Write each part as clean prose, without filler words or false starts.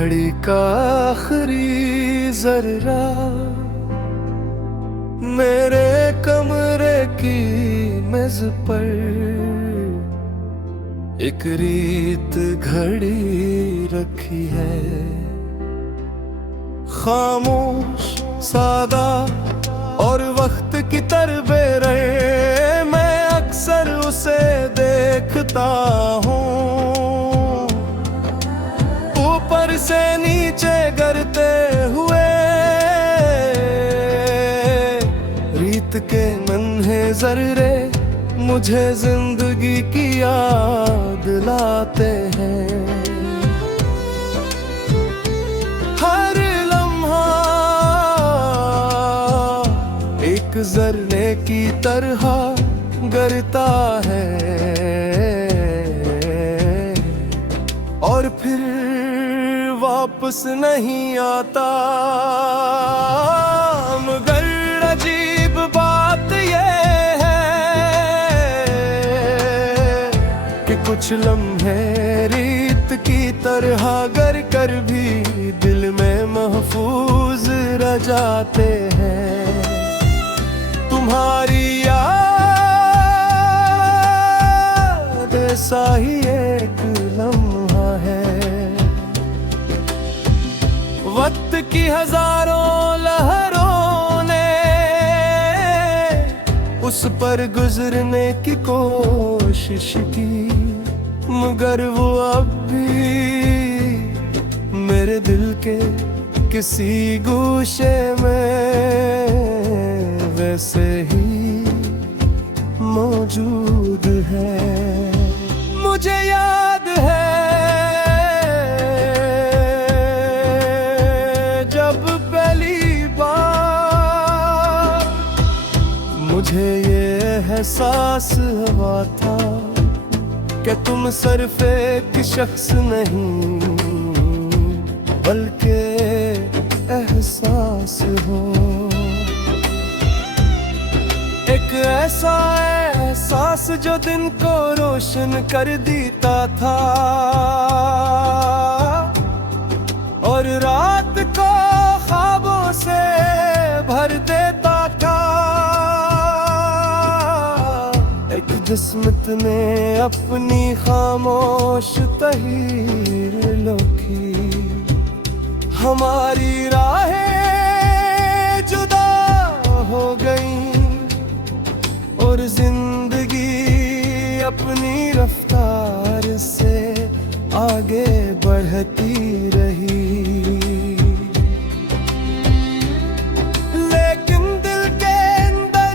घड़ी का आखिरी जर्रा मेरे कमरे की मेज पर एक रीत घड़ी रखी है। खामोश सादा और वक्त की तरबे रहे मैं अक्सर उसे देखता हूँ। ऊपर से नीचे गिरते हुए रीत के नन्हे जर्रे मुझे जिंदगी की याद लाते हैं। हर लम्हा एक जर्रे की तरह गिरता है और फिर वापस नहीं आता। मगर अजीब बात ये कुछ लम्हे रीत की तरह गर कर भी दिल में महफूज रह जाते हैं। तुम्हारी याद ऐसा ही एक लम्हा है। वक्त की हजारों लहरों ने उस पर गुजरने की कोशिश की मगर वो अब भी मेरे दिल के किसी गोशे में वैसे ही मौजूद है। मुझे याद है जब पहली बार मुझे ये एहसास हुआ था कि तुम सिर्फ एक शख्स नहीं बल्कि एहसास हो। एक ऐसा एहसास जो दिन को रोशन कर देता था और रात को ख्वाबों से भर देता था। किस्मत ने अपनी खामोश तहीर लोकी हमारी राहें जुदा हो गई और जिंदगी अपनी रफ्तार से आगे बढ़ती रही। लेकिन दिल के अंदर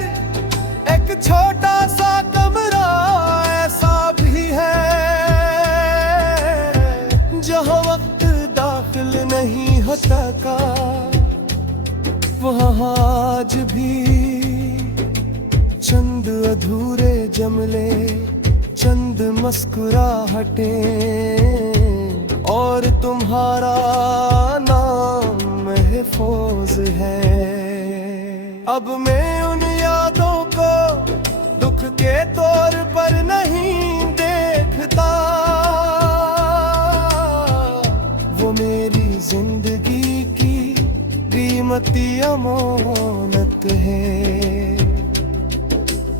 एक छोटा सा नहीं हो सका वहाँ आज भी चंद अधूरे जमले चंद मुस्कुराहटें और तुम्हारा नाम महफूज है। अब मैं उन यादों को दुख के तौर पर नहीं देखता। वो मेरी जिंदगी की कीमती अमानत है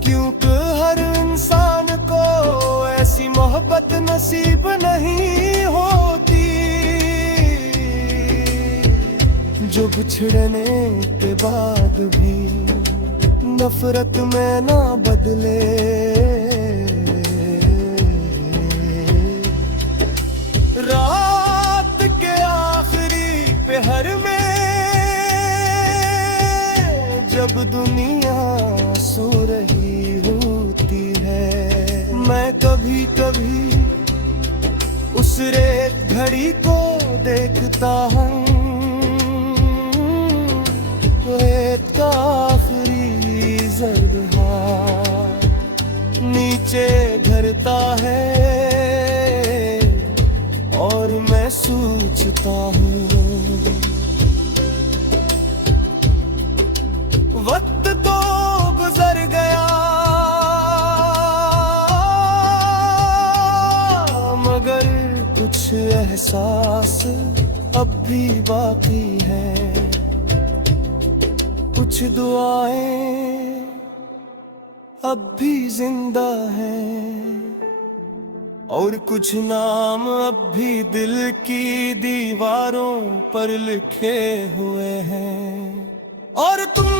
क्योंकि हर इंसान को ऐसी मोहब्बत नसीब नहीं होती जो बिछड़ने के बाद भी नफरत में ना बदले। हर में जब दुनिया सो रही होती है मैं कभी कभी उस रेत घड़ी को देखता हूँ। रेत का आखिरी जर्रा नीचे गिरता है और मैं सोचता हूँ वक्त तो गुजर गया मगर कुछ एहसास भी बाकी है। कुछ दुआएं अब भी जिंदा है, और कुछ नाम अब भी दिल की दीवारों पर लिखे हुए हैं। और तुम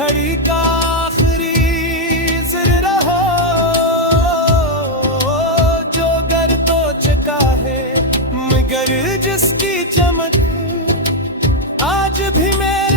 घड़ी का आखिरी ज़िर रहो, जो गर तो चका है मगर जिसकी चमक आज भी मैं